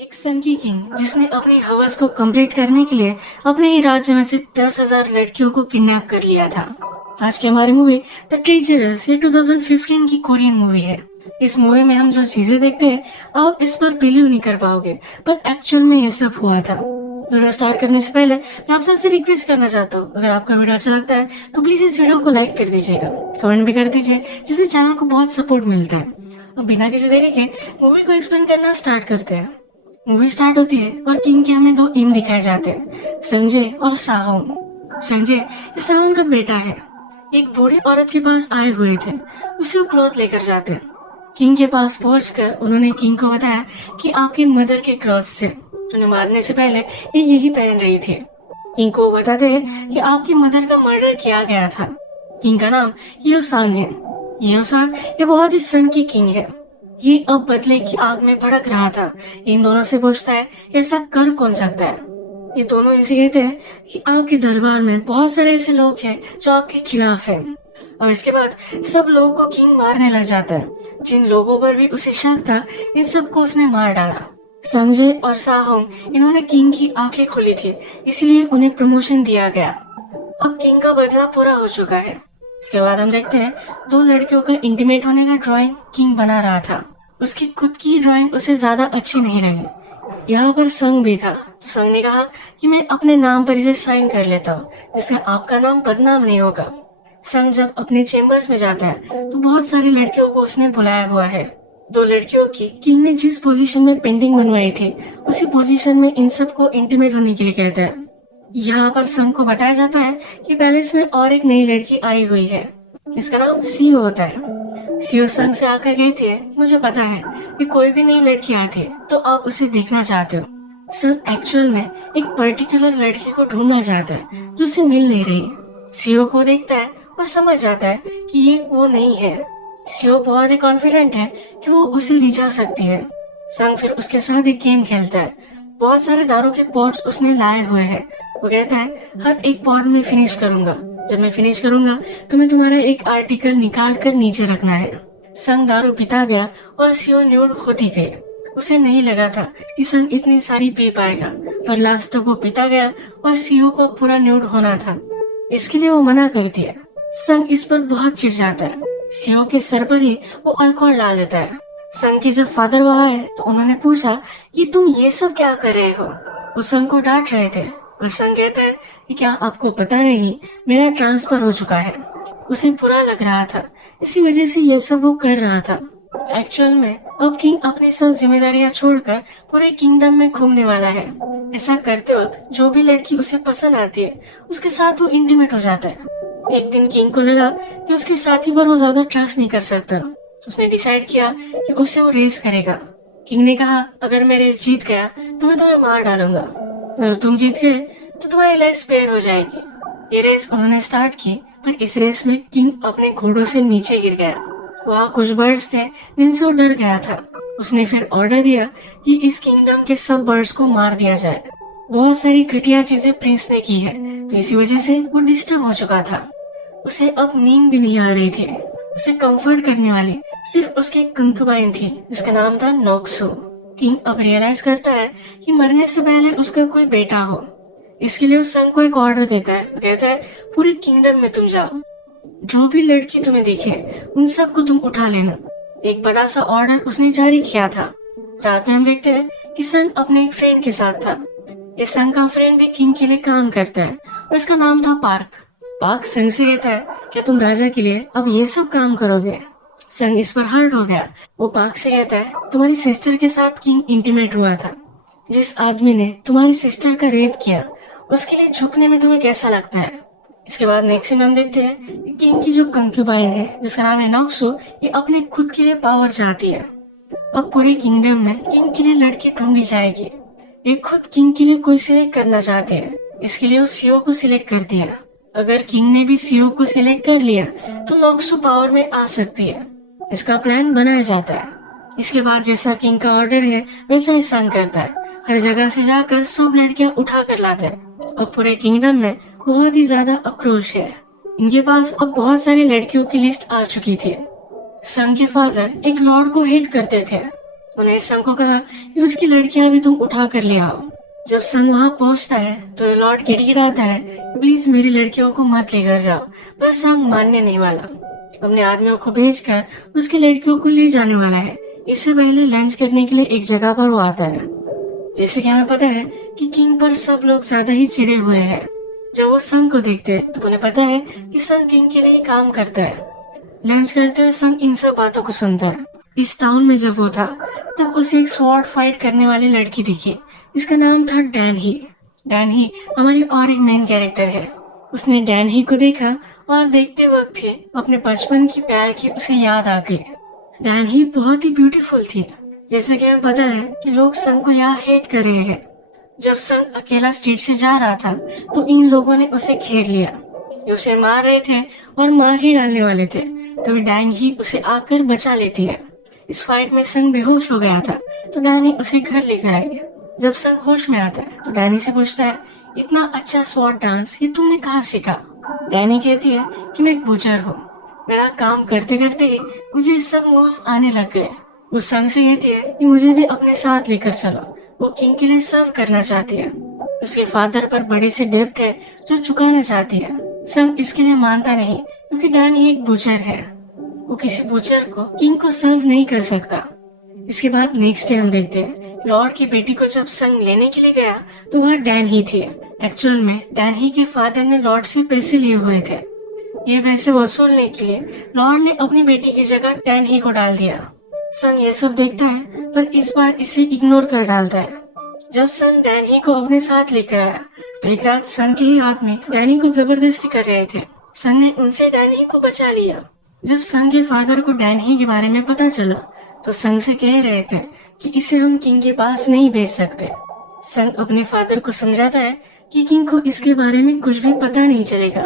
एक सन की किंग जिसने अपनी हवस को कंप्लीट करने के लिए अपने ही राज्य में से 10,000 लड़कियों को किडनैप कर लिया था। आज की हमारी मूवी द ट्रेजरस ये 2015 की कोरियन मूवी है। इस मूवी में हम जो चीजें देखते हैं आप इस पर बिलीव नहीं कर पाओगे, पर एक्चुअल में ये सब हुआ था। वीडियो स्टार्ट करने से पहले मैं आप सबसे रिक्वेस्ट करना चाहता हूँ, अगर आपका वीडियो अच्छा लगता है तो प्लीज इस वीडियो को लाइक कर दीजिएगा, कमेंट भी कर दीजिए, जिससे चैनल को बहुत सपोर्ट मिलता है। अब बिना किसी देरी के मूवी को एक्सप्लेन करना स्टार्ट करते हैं। मूवी स्टार्ट होती है और किंग के हमें दो इम दिखाए जाते हैं, संजय और साहोन। संजय साहोन का बेटा है। एक बूढ़ी औरत के पास आए हुए थे, उसे वो क्लॉथ लेकर जाते हैं। किंग के पास पहुंचकर उन्होंने किंग को बताया कि आपके मदर के क्लॉथ्स थे, उन्हें मारने से पहले ये यही पहन रही थी। किंग को बताते हैं कि आपकी मदर का मर्डर किया गया था। किंग का नाम योसान है। योसान ये बहुत ही सन की किंग है। ये अब बदले की आग में भड़क रहा था। इन दोनों से पूछता है ऐसा कर कौन सकता है। ये दोनों इसे कहते हैं कि आपके दरबार में बहुत सारे ऐसे लोग हैं जो आपके खिलाफ हैं। और इसके बाद सब लोगों को किंग मारने लग जाता है। जिन लोगों पर भी उसे शक था इन सबको उसने मार डाला। संजय और साहोंग इन्होंने किंग की आंखें खोली थी, इसलिए उन्हें प्रमोशन दिया गया। अब किंग का बदला पूरा हो चुका है। इसके बाद हम देखते हैं दो लड़कियों का इंटीमेट होने का ड्राइंग किंग बना रहा था। उसकी खुद की ड्राइंग उसे ज्यादा अच्छी नहीं लगी। यहाँ पर संग भी था, तो संग ने कहा कि मैं अपने नाम पर इसे साइन कर लेता हूँ, जिससे आपका नाम बदनाम नहीं होगा। संग जब अपने चेम्बर्स में जाता है तो बहुत सारी लड़कियों को उसने बुलाया हुआ है। दो लड़कियों की किंग ने जिस पोजीशन में पेंटिंग बनवाई थी उसी पोजीशन में इन सबको इंटीमेट होने के लिए कहता है। यहाँ पर संग को बताया जाता है कि पैलेस में और एक नई लड़की आई हुई है, इसका नाम सीओ होता है। सीओ संग से आकर कहती है मुझे पता है कि कोई भी नई लड़की आती है तो आप उसे देखना चाहते हो। संग एक्चुअल में एक पर्टिकुलर लड़की को ढूंढना चाहता है जो उसे मिल नहीं रही। सीओ को देखता है और समझ जाता है कि ये वो नहीं है। सीओ बहुत ही कॉन्फिडेंट है कि वो उसे रिझा सकती है। संग फिर उसके साथ एक गेम खेलता है। बहुत सारे दारू के पॉट्स उसने लाए हुए हैं। वो कहता है हर एक पॉट में फिनिश करूंगा, जब मैं फिनिश करूंगा तो मैं तुम्हारा एक आर्टिकल निकाल कर नीचे रखना है। संग दारू पीता गया और सीओ न्यूड होती गई। उसे नहीं लगा था कि संग इतनी सारी पी पाएगा, पर लास्ट तक वो पीता गया और सीओ को पूरा न्यूड होना था, इसके लिए वो मना कर दिया। संग इस पर बहुत चिढ़ जाता है। सीओ के सर पर ही वो अल्कोहल डाल देता है। संग के जब फादर वहाँ है तो उन्होंने पूछा कि तुम ये सब क्या कर रहे हो। वो संग को डांट रहे थे और संग कहता है कि क्या आपको पता नहीं मेरा ट्रांसफर हो चुका है। उसे बुरा लग रहा था, इसी वजह से ये सब वो कर रहा था। एक्चुअल में अब किंग अपनी सब जिम्मेदारियां छोड़कर पूरे किंगडम में घूमने वाला है। ऐसा करते वक्त जो भी लड़की उसे पसंद आती है उसके साथ वो इंटीमेट हो जाता है। एक दिन किंग को लगा कि उसके साथी पर वो ज्यादा ट्रस्ट नहीं कर सकता। उसने डिसाइड किया कि उससे वो रेस करेगा। किंग ने कहा अगर मैं रेस जीत गया तो मैं तुम्हें मार डालूंगा, अगर तुम जीत गए तो तुम्हारी लाइफ स्पेयर हो जाएगी। ये रेस उन्होंने स्टार्ट की, पर इस रेस में किंग अपने घोड़ों से नीचे गिर गया। वहाँ कुछ बर्ड्स थे जिनसे वो डर गया था। उसने फिर ऑर्डर दिया कि इस किंगडम के सब बर्ड्स को मार दिया जाए। बहुत सारी घटिया चीजें प्रिंस ने की है, तो इसी वजह से वो डिस्टर्ब हो चुका था। उसे अब नींद भी नहीं आ रही थी। उसे कंफर्ट करने वाली सिर्फ उसकी कंकुबाइन थी, जिसका नाम था नोक्सो। किंग अब रियलाइज करता है कि मरने से पहले उसका कोई बेटा हो। इसके लिए उस संग को एक ऑर्डर देता है। कहता है पूरे किंगडम में तुम जाओ, जो भी लड़की तुम्हें दिखे उन सबको तुम उठा लेना। एक बड़ा सा ऑर्डर उसने जारी किया था। रात में हम देखते हैं कि संग अपने एक फ्रेंड के साथ था। ये संग का फ्रेंड भी किंग के लिए काम करता है और इसका नाम था पार्क। पार्क संग से कहता है क्या तुम राजा के लिए अब ये सब काम करोगे। संग इस पर हर्ट हो गया। वो पार्क से कहता है तुम्हारी सिस्टर के साथ किंग इंटीमेट हुआ था। जिस आदमी ने तुम्हारी सिस्टर का रेप किया उसके लिए झुकने में तुम्हें कैसा लगता है। इसके बाद नेक्स्ट में हम देखते हैं कि किंग की जो कंक्यूबाइन है जिसका नाम है नोक्सो, ये अपने खुद के लिए पावर चाहती है। अब पूरे किंगडम में किंग के लिए लड़की ढूंढी जाएगी। ये खुद किंग के लिए कोई सिलेक्ट करना चाहते हैं, इसके लिए वो सीओ को सिलेक्ट कर दिया। अगर किंग ने भी सीओ को सिलेक्ट कर लिया तो नोक्सो पावर में आ सकती है। इसका प्लान बनाया जाता है। इसके बाद जैसा किंग का ऑर्डर है वैसा ही संग करता है। हर जगह से जाकर सब लड़कियां उठा कर लाता है। अब पूरे किंगडम में बहुत ही ज्यादा आक्रोश है। इनके पास अब बहुत सारी लड़कियों की लिस्ट आ चुकी थी। संग के फादर एक लॉर्ड को हेट करते थे। उन्हें संग को कहा कि उसकी लड़कियां भी तुम उठा कर ले आओ। जब संग वहां पहुंचता है तो लॉर्ड गिड़गिड़ाता है, प्लीज मेरी लड़कियों को मत लेकर जाओ, पर संग मानने नहीं वाला। अपने आदमियों को भेजकर उसकी लड़कियों को ले जाने वाला है। इससे पहले लंच करने के लिए एक जगह पर वो आता है। जैसे कि हमें पता है कि किंग पर सब लोग ज्यादा ही चिढ़े हुए हैं। जब वो संग को देखते हैं तो उन्हें पता है कि संग किंग के लिए काम करता है। लंच करते हुए संग इन सब बातों को सुनता है। इस टाउन में जब वो था तब उसे एक स्वॉर्ड फाइट करने वाली लड़की दिखी। इसका नाम था डैन ही। डैन ही हमारी और एक मेन कैरेक्टर है। उसने डैन ही को देखा और देखते वक्त ही अपने बचपन की प्यार की उसे याद आ गई। डैन ही बहुत ही ब्यूटीफुल थी। जैसे कि हमें पता है कि लोग संग को यहाँ हेट कर रहे हैं। जब संग अकेला स्ट्रीट से जा रहा था तो इन लोगों ने उसे घेर लिया। ये उसे मार रहे थे और मार ही डालने वाले थे। तभी डैन ही उसे आकर बचा लेती है। इस फाइट में संग बेहोश हो गया था तो डैनी उसे घर लेकर आई। जब संग होश में आता है तो डैनी से पूछता है, इतना अच्छा स्वॉर्ड डांस ये तुमने कहाँ सीखा? डैनी कहती है कि मैं एक बुचर हूँ। मेरा काम करते करते ही मुझे सब मूव्स आने लग गए। वो संग से कहती है कि मुझे भी अपने साथ लेकर चलो। वो किंग के लिए सर्व करना चाहती है। उसके फादर पर बड़े से डेब्ट है जो चुकाना चाहती है। संग इसके लिए मानता नहीं क्योंकि डैनी एक बुचर है। वो किसी बुचर को किंग को सर्व नहीं कर सकता। इसके बाद नेक्स्ट डे हम देखते हैं लॉर्ड की बेटी को जब संग लेने के लिए गया तो वह डैन ही थी। एक्चुअल में डैन ही के फादर ने लॉर्ड से पैसे लिए हुए थे। ये पैसे वसूलने के लिए लॉर्ड ने अपनी बेटी की जगह डैन ही को डाल दिया। संग ये सब देखता है पर इस बार इसे इग्नोर कर डालता है। जब संग डैन ही को अपने साथ लेकर आया तो एक रात संग के ही हाथ में डैनी को जबरदस्ती कर रहे थे। संग ने उनसे डैन ही को बचा लिया। जब संग के फादर को डैन ही के बारे में पता चला तो संग से कह रहे थे कि इसे हम किंग के पास नहीं भेज सकते। संग अपने फादर को समझाता है कि किंग को इसके बारे में कुछ भी पता नहीं चलेगा।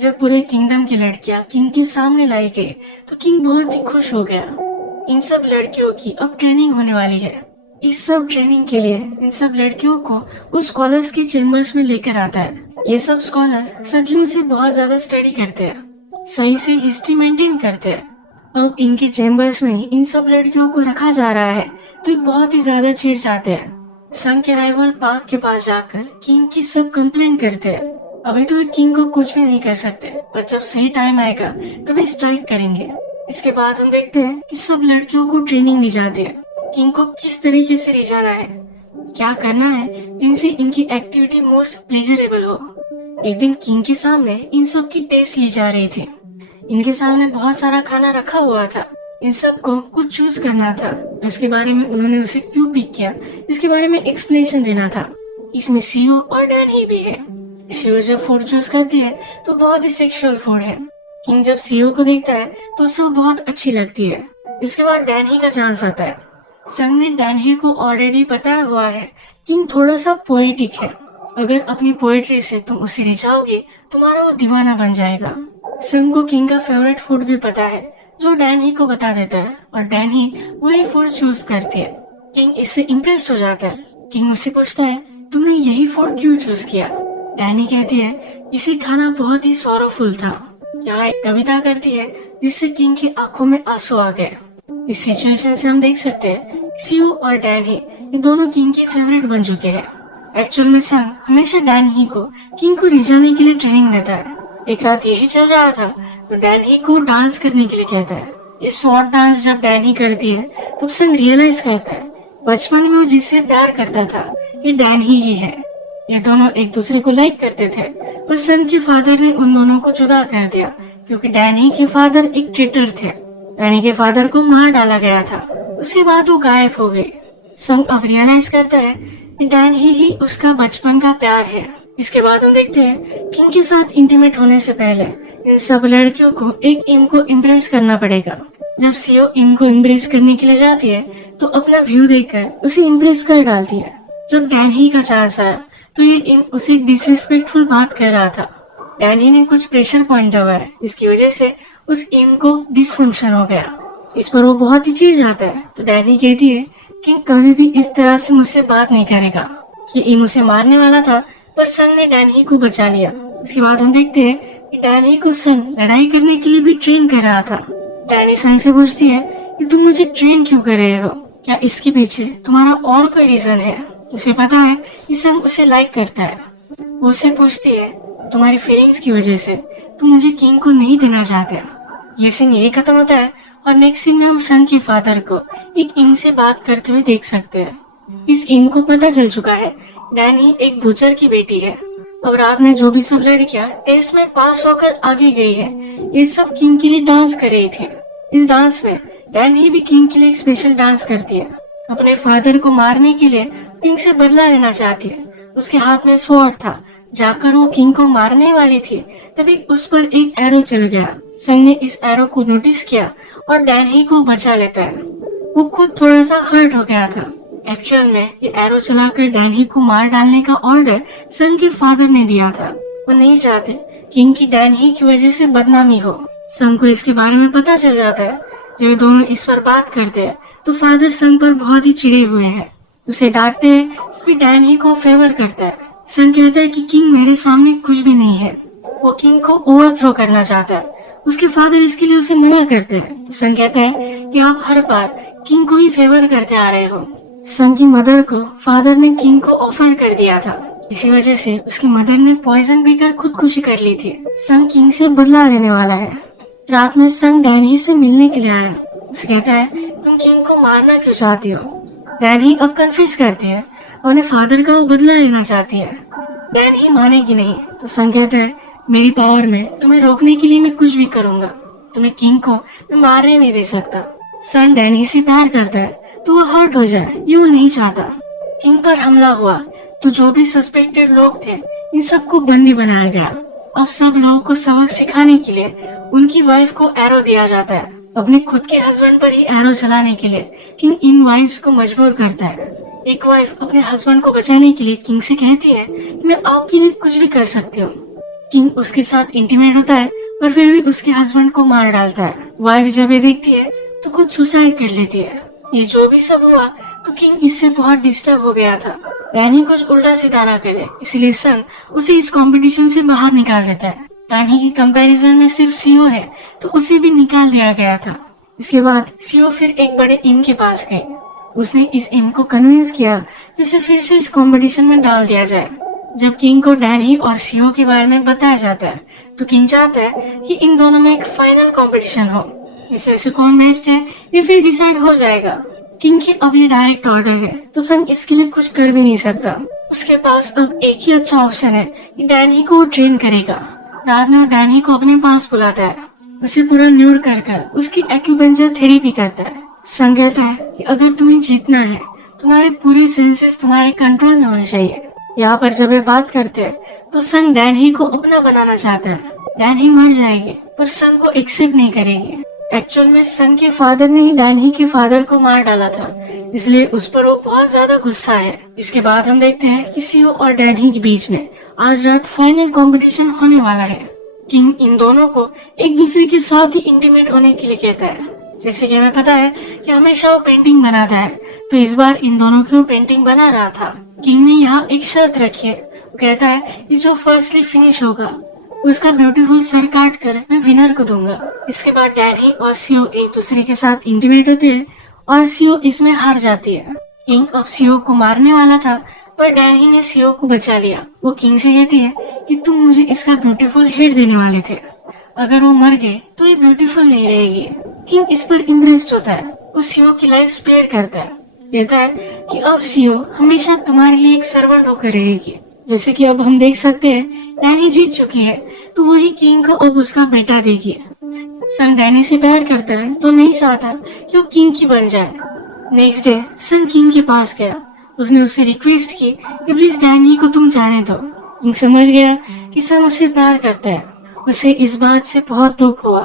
जब पूरे किंगडम की लड़कियां किंग के सामने लाई गई तो किंग बहुत ही खुश हो गया। इन सब लड़कियों की अब ट्रेनिंग होने वाली है। इस सब ट्रेनिंग के लिए इन सब लड़कियों को उस स्कॉलर्स के चेम्बर्स में लेकर आता है। ये सब स्कॉलर्स सदियों से बहुत ज्यादा स्टडी करते हैं, सही से हिस्ट्री मेंटेन करते हैं। अब इनके चेम्बर्स में इन सब लड़कियों को रखा जा रहा है तो ये बहुत ही ज्यादा चिढ़ जाते हैं। संग के राइवल पार्क के पास जाकर किंग की सब कंप्लेंट करते हैं। अभी तो किंग को कुछ भी नहीं कर सकते पर जब सही टाइम आएगा तभी स्ट्राइक करेंगे। इसके बाद हम देखते हैं कि सब लड़कियों को ट्रेनिंग दी जाती है। किंग को किस तरीके से रिझाना है, क्या करना है जिनसे इनकी एक्टिविटी मोस्ट प्लेजरेबल हो। एक दिन किंग के सामने इन सब की टेस्ट ली जा रही थी। इनके सामने बहुत सारा खाना रखा हुआ था। इन सब को कुछ चूज करना था। इसके बारे में उन्होंने उसे क्यों पिक किया इसके बारे में एक्सप्लेनेशन देना था। इसमें सीओ और डैन ही भी है। सीओ जब फूड चूज करती है तो बहुत ही सेक्सुअल फूड है। किंग जब सीओ को देखता है तो उसे बहुत अच्छी लगती है। इसके बाद डैन ही का चांस आता है। संग ने डैन ही को ऑलरेडी बताया हुआ है किंग थोड़ा सा पोएटिक है। अगर अपनी पोएट्री से तुम उसे रिझाओगे तुम्हारा वो दीवाना बन जाएगा। संग को किंग का फेवरेट फूड भी पता है जो डैन ही को बता देता है और डैन ही वही फूड चूज करती है। किंग इससे इम्प्रेस हो जाता है। किंग उससे पूछता है तुमने यही फूड क्यों चूज किया? डैनी कहती है इसे खाना बहुत ही सॉरोफुल था। यहाँ एक कविता करती है जिससे किंग की आंखों में आंसू आ गए। इस सिचुएशन से हम देख सकते हैं सीओ और डैन ही ये दोनों किंग के फेवरेट बन चुके हैं। एक्चुअल में संग हमेशा डैन ही को किंग को रिझाने के लिए ट्रेनिंग देता है। एक रात यही चल रहा था तो डैन ही को डांस करने के लिए कहता है। ये शॉर्ट डांस जब डैन ही करती है तब संग रियलाइज करता है बचपन में वो जिससे प्यार करता था ये डैन ही है। ये दोनों एक दूसरे को लाइक करते थे पर संग के फादर ने उन दोनों को जुदा कर दिया क्योंकि डैन ही के फादर एक ट्रेटर थे। डैनी के फादर को मार डाला गया था। उसके बाद वो गायब हो गए। संग अब रियलाइज करता है कि डैन ही उसका बचपन का प्यार है। इसके बाद हम देखते हैं किंग के साथ इंटीमेट होने से पहले इन सब लड़कियों को एक इम को इम्प्रेस करना पड़ेगा। जब सीओ इम को इम्प्रेस करने के लिए जाती है तो अपना व्यू देखकर उसे इम्प्रेस कर डालती है। जब डैन ही का चांस आया तो ये इम उसे डिसरिस्पेक्टफुल बात कर रहा था। डैन ही ने कुछ प्रेशर पॉइंट हुआ है जिसकी वजह से उस इम को डिसफंक्शन हो गया। इस पर वो बहुत ही चिढ़ जाता है तो डैनी कहती है कि कभी भी इस तरह से मुझसे बात नहीं करेगा। ये इम उसे मारने वाला था पर संग ने डैनी को बचा लिया। इसके बाद हम देखते हैं कि डैनी को संग लड़ाई करने के लिए भी ट्रेन कर रहा था। डैनी संग से पूछती है कि तुम मुझे ट्रेन क्यों कर रहे हो? क्या इसके पीछे तुम्हारा और कोई रीजन है? उसे पता है कि संग उसे लाइक करता है। वो उससे पूछती है, तुम्हारी फीलिंग्स की वजह से तुम मुझे किंग को नहीं देना चाहते। ये सीन यही खत्म होता है और नेक्स्ट सीन में हम संग के फादर को एक इंग से बात करते हुए देख सकते हैं। इस इंग को पता चल चुका है डैनी एक बुचर की बेटी है। अब रात में जो भी सब लड़कियां टेस्ट में पास होकर आगे गई है, ये सब किंग के लिए डांस कर रही थी। इस डांस में डैनी भी किंग के लिए एक स्पेशल डांस करती है। अपने फादर को मारने के लिए किंग से बदला लेना चाहती है। उसके हाथ में स्वॉर्ड था। जाकर वो किंग को मारने वाली थी, तभी उस पर एक एरो चल गया। संग ने इस एरो को नोटिस किया और डैनी को बचा लेता है। वो खुद थोड़ा सा हर्ट हो गया था। एक्चुअल में ये एरो चलाकर डैनी को मार डालने का ऑर्डर संग के फादर ने दिया था। वो नहीं चाहते किंग की डैनी की वजह से बदनामी हो। संग को इसके बारे में पता चल जाता है। जब वे दोनों इस पर बात करते हैं तो फादर संग पर बहुत ही चिढ़े हुए हैं। उसे डांटते हैं क्योंकि डैनी को फेवर करता है। संग कहता है कि किंग मेरे सामने कुछ भी नहीं है। वो किंग को ओवरथ्रो करना चाहता है। उसके फादर इसके लिए उसे मना करते हैं। संग कहता है कि आप हर बार किंग को ही फेवर करते आ रहे हो। संग की मदर को फादर ने किंग को ऑफर कर दिया था। इसी वजह से उसकी मदर ने पॉइजन पीकर खुदकुशी कर ली थी। संग किंग से बदला लेने वाला है। रात में संग डैनी से मिलने के लिए आया। उसे कहता है तुम किंग को मारना क्यों चाहती हो? डैनी अब कन्फ्यूज करती है और अपने फादर का वो बदला लेना चाहती है। डैनी मानेगी नहीं तो संग कहता है मेरी पावर में तुम्हें रोकने के लिए मैं कुछ भी करूंगा। तुम्हें किंग को मैं मारने नहीं दे सकता। संग डैनी से प्यार करता है तो वो हर्ट हो जाए, ये वो नहीं चाहता। किंग पर हमला हुआ तो जो भी सस्पेक्टेड लोग थे इन सबको बंदी बनाया गया। अब सब लोगों को सबक सिखाने के लिए उनकी वाइफ को एरो दिया जाता है। अपने खुद के हस्बैंड पर ही एरो चलाने के लिए किंग इन वाइफ्स को मजबूर करता है। एक वाइफ अपने हस्बैंड को बचाने के लिए किंग से कहती है कि मैं आपके लिए कुछ भी कर सकती हूँ। किंग उसके साथ इंटीमेट होता है पर फिर भी उसके हस्बैंड को मार डालता है। वाइफ जब ये देखती है तो खुद सुसाइड कर लेती है। ये जो भी सब हुआ तो किंग इससे बहुत डिस्टर्ब हो गया था। डैनी कुछ उल्टा सीधा ना करे, इसलिए संग उसे इस कंपटीशन से बाहर निकाल देता है। डैनी की कंपैरिजन में सिर्फ सीओ है तो उसे भी निकाल दिया गया था। इसके बाद सीओ फिर एक बड़े इम के पास गए। उसने इस इम को कन्विंस किया कि उसे फिर से इस कंपटीशन में डाल दिया जाए। जब किंग को डैनी और सीओ के बारे में बताया जाता है तो किंग चाहता है कि इन दोनों में एक फाइनल कंपटीशन हो। इस वजह से कौन बेस्ट है ये फिर डिसाइड हो जाएगा। किंग की अब ये डायरेक्ट ऑर्डर है तो संग इसके लिए कुछ कर भी नहीं सकता। उसके पास अब एक ही अच्छा ऑप्शन है कि डैनी को ट्रेन करेगा। रात में वो डैनी को अपने पास बुलाता है। उसे पूरा न्यूड कर उसकी एक्यूपेंचर थेरेपी करता है। संग कहता है कि अगर तुम्हें जीतना है तुम्हारे पूरे सेंसेस तुम्हारे कंट्रोल में होने चाहिए। यहाँ पर जब ये बात करते हैं तो संग डैनी को अपना बनाना चाहता है। डैनी मर जाएगी पर संग को एक्सेप्ट नहीं करेगी। एक्चुअल में संग के फादर ने ही डैनी के फादर को मार डाला था, इसलिए उस पर वो बहुत ज्यादा गुस्सा है। इसके बाद हम देखते हैं कि सीओ और डैनी के बीच में आज रात फाइनल कंपटीशन होने वाला है। किंग इन दोनों को एक दूसरे के साथ ही इंटीमेट होने के लिए कहता है। जैसे कि हमें पता है कि हमेशा वो पेंटिंग बनाता है तो इस बार इन दोनों की वो पेंटिंग बना रहा था। किंग ने यहाँ एक शर्त रखी है। वो कहता है कि जो फर्स्टली फिनिश होगा उसका ब्यूटीफुल सर काट कर मैं विनर को दूंगा। इसके बाद डैनी और सीओ एक दूसरे के साथ इंटीमेट होते हैं और सीओ इसमें हार जाती है। किंग अब सीओ को मारने वाला था पर डैनी ने सीओ को बचा लिया। वो किंग से कहती है कि तुम मुझे इसका ब्यूटीफुल हेड देने वाले थे, अगर वो मर गए तो ये ब्यूटीफुल नहीं रहेगी। किंग इस पर इम्प्रेस्ड होता है। वो सीओ की लाइफ स्पेयर करता है। कहता है कि अब सीओ हमेशा तुम्हारे लिए एक सर्वेंट होकर रहेगी। जैसे कि अब हम देख सकते हैं डैनी जीत चुकी है तो वही किंग को अब उसका बेटा देगी। संग डैनी से प्यार करता है तो नहीं चाहता कि वो किंग की बन जाए। नेक्स्ट डे संग किंग के पास गया। उसने उससे रिक्वेस्ट की कि प्लीज डैनी को तुम जाने दो। किंग समझ गया कि संग उससे प्यार करता है। उसे इस बात से बहुत दुख हुआ।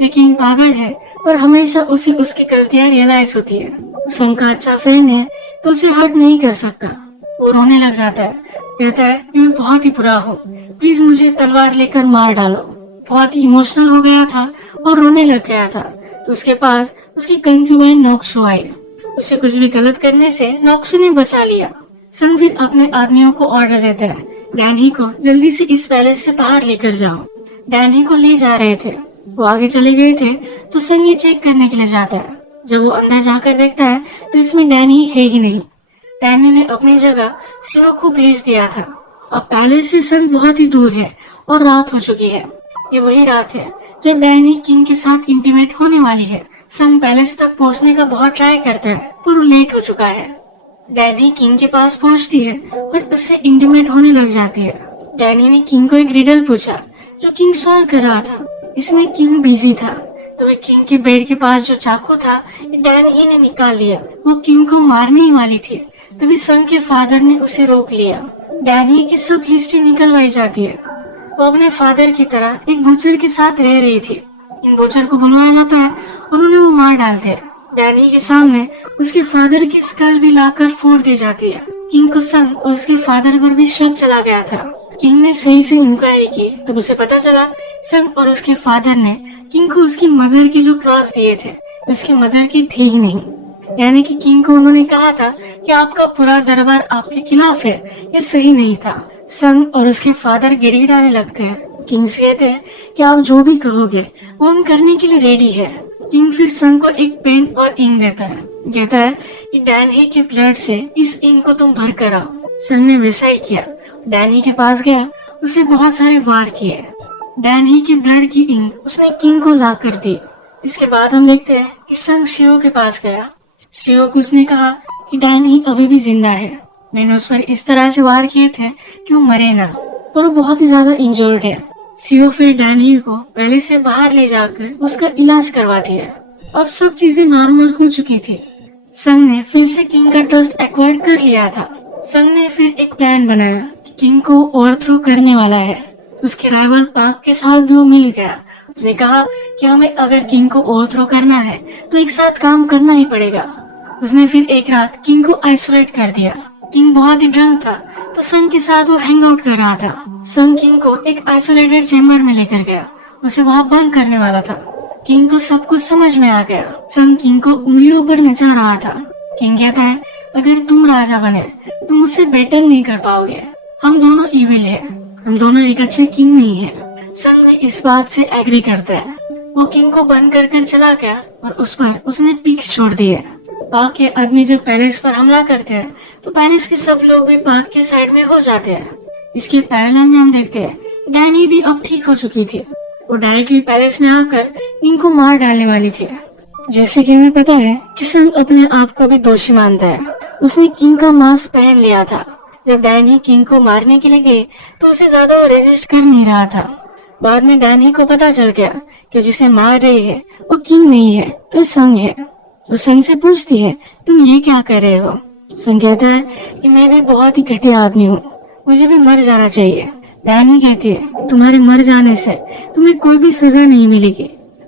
लेकिन पागल है पर हमेशा उसे उसकी गलतियां रियलाइज होती है। संग का अच्छा फ्रेंड है तो उसे हर्ट नहीं कर सकता। वो रोने लग जाता है। कहता है कि मैं बहुत ही बुरा हूँ, प्लीज मुझे तलवार लेकर मार डालो। बहुत ही इमोशनल हो गया था और रोने लग गया था तो उसके पास उसकी कंक्यूबाइन नॉक्सो आई। उसे कुछ भी गलत करने से नॉक्सो ने बचा लिया। संग फिर अपने आदमियों को ऑर्डर देता है डैनी को जल्दी से इस पैलेस से बाहर लेकर जाओ। डैनी को ले जा रहे थे। वो आगे चले गए थे तो संग ये चेक करने के लिए जाता है। जब वो अंदर जाकर देखता है तो इसमें डैनी है ही नहीं। डैनी ने अपनी जगह सियो को भेज दिया था। अब पैलेस से संग बहुत ही दूर है और रात हो चुकी है। ये वही रात है जब डैनी किंग के साथ इंटीमेट होने वाली है। संग पैलेस तक पहुंचने का बहुत ट्राई करता है पर वो लेट हो चुका है। डैनी किंग के पास पहुंचती है और उससे इंटीमेट होने लग जाती है। डैनी ने किंग को एक रिडल पूछा जो किंग सॉल्व कर रहा था। इसमें किंग बिजी था तो वह किंग के बेड के पास जो चाकू था डैनी ही ने निकाल लिया। वो किंग को मारने ही वाली थी तभी संग के फादर ने उसे रोक लिया। डैनी की सब हिस्ट्री निकलवाई जाती है। वो अपने फादर की तरह एक बूचर के साथ रह रही थी। इन बूचर को बुलवाया जाता है और उन्हें वो मार डालते हैं। डैनी के सामने उसके फादर की स्कल भी लाकर फोड़ दी जाती है। किंग को संग और उसके फादर पर भी शक चला गया था। किंग ने सही से इंक्वायरी की तब उसे पता चला संग और उसके फादर ने किंग को उसकी मदर के जो क्लॉज दिए थे उसकी मदर की थे ही नहीं। यानी कि किंग को उन्होंने कहा था कि आपका पूरा दरबार आपके खिलाफ है, ये सही नहीं था। संग और उसके फादर गिड़गिड़ाने लगते हैं। किंग से कहते हैं कि आप जो भी कहोगे वो हम करने के लिए रेडी है। किंग फिर संग को एक पेन और इंक देता है। कहता है कि डैनी के ब्लड से इस इंक को तुम भर कर आओ। संग ने वैसा ही किया। डैनी के पास गया, उसे बहुत सारे वार किए। डैनी के ब्लड की इंक उसने किंग को ला कर दी। इसके बाद हम देखते हैं कि संग सीओ के पास गया। सीओ को उसने कहा कि डैनी अभी भी जिंदा है। मैंने उस पर इस तरह से वार किए थे कि वो मरे ना, पर वो बहुत ही ज्यादा इंजर्ड है। सीओ फिर डैनी को पहले से बाहर ले जाकर उसका इलाज करवाती है। अब सब चीजें नॉर्मल हो चुकी थी। संग ने फिर से किंग का ट्रस्ट एक्वायर कर लिया था। संग ने फिर एक प्लान बनाया कि किंग को ओवरथ्रो करने वाला है। उसके राइवल पाक के साथ भी वो मिल गया। उसने कहा कि हमें अगर किंग को ओवरथ्रो करना है तो एक साथ काम करना ही पड़ेगा। उसने फिर एक रात किंग को आइसोलेट कर दिया। किंग बहुत ही ड्रंक था तो संग के साथ वो हैंग आउट कर रहा था। संग किंग को एक आइसोलेटेड चेम्बर में लेकर गया। उसे वहाँ बंद करने वाला था। किंग को सब कुछ समझ में आ गया। संग किंग को उंगलियों पर नचा रहा था। किंग कहता है अगर तुम राजा बने तो मुझसे बेटर नहीं कर पाओगे। हम दोनों इविल है, हम दोनों एक अच्छे किंग नहीं है। संग भी इस बात से एग्री करता है। वो किंग को बंद कर चला गया और उस पर उसने पिक्स छोड़ दिए। पाक के आदमी जब पैलेस पर हमला करते हैं तो पैलेस के सब लोग भी पाक के साइड में हो जाते हैं। इसके पैरेलल में हम देखते हैं डैनी भी अब ठीक हो चुकी थी। वो डायरेक्टली पैलेस में आकर किंग को मार डालने वाली थी। जैसे कि हमें पता है कि संग अपने आप को भी दोषी मानता है। उसने किंग का मास्क पहन लिया था। जब डैनी किंग को मारने के लिए गई तो उसे ज्यादा रेजिस्ट कर नहीं रहा था। बाद में डैनी को पता चल गया कि जिसे मार रही है वो किंग नहीं है तो संग है। वो संग से पूछती है तुम ये क्या कर रहे हो। संग कहता है कि मैं भी बहुत ही घटिया आदमी हूँ, मुझे भी मर जाना चाहिए। डैनी कहती है तुम्हारे मर जाने से तुम्हें कोई भी सजा नहीं मिलेगी,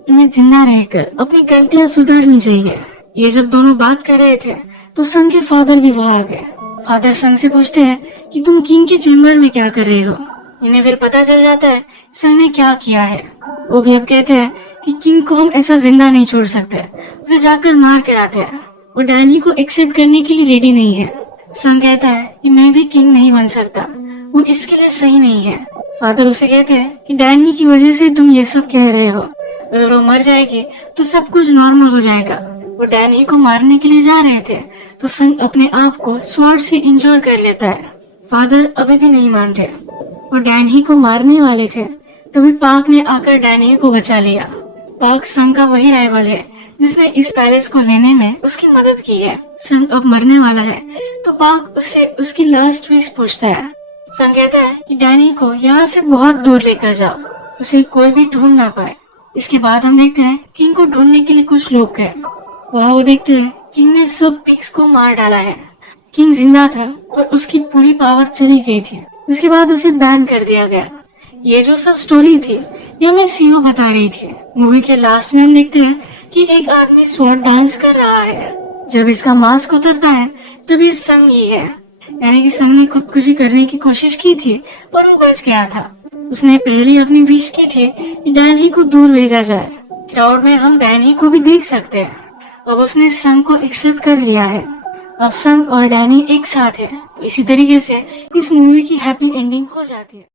तुम्हें जिंदा रहकर अपनी गलतियाँ सुधारनी चाहिए। ये जब दोनों बात कर रहे थे तो संग के फादर भी वहाँ आ गए। फादर संग से पूछते हैं कि तुम किंग के चेम्बर में क्या कर रहे हो। इन्हें फिर पता चल जाता है संग ने क्या किया है। वो भी अब कहते हैं कि किंग को हम ऐसा जिंदा नहीं छोड़ सकते, उसे जाकर मार कर आते हैं। वो डैनी को एक्सेप्ट करने के लिए रेडी नहीं है। संग कहता है कि मैं भी किंग नहीं बन सकता, वो इसके लिए सही नहीं है। फादर उसे कहते हैं कि डैनी की वजह से तुम ये सब कह रहे हो, अगर वो मर जाएगी तो सब कुछ नॉर्मल हो जाएगा। वो डैनी को मारने के लिए जा रहे थे तो संग अपने आप को स्वॉर्ड से इंजोर कर लेता है। फादर अभी भी नहीं मानते। वो डैनी को मारने वाले थे तभी पाक ने आकर डैनी को बचा लिया। पाक संग का वही राइवल है जिसने इस पैलेस को लेने में उसकी मदद की है। संग अब मरने वाला है तो पाक उससे उसकी लास्ट विश पूछता है। संग कहता है कि डैनी को यहाँ से बहुत दूर लेकर जाओ, उसे कोई भी ढूंढ ना पाए। इसके बाद हम देखते हैं किंग को ढूंढने के लिए कुछ लोग गए। वहाँ वो देखते हैं किंग ने सब पिग्स को मार डाला है। किंग जिंदा था और उसकी पूरी पावर चली गई थी। उसके बाद उसे बैन कर दिया गया। ये जो सब स्टोरी थी ये हमें सीओ बता रही थी। मूवी के लास्ट में हम देखते हैं कि एक आदमी स्वॉर्ड डांस कर रहा है। जब इसका मास्क उतरता है तब ये संग ही है। यानी कि संग ने खुदकुशी करने की कोशिश की थी पर वो बच गया था। उसने पहले अपनी विश की थी कि डैनी को दूर भेजा जाए। क्राउड में हम डैनी को भी देख सकते हैं। अब उसने संग को एक्सेप्ट कर लिया है। अब संग और डैनी एक साथ है। तो इसी तरीके से इस मूवी की हैप्पी एंडिंग हो जाती है।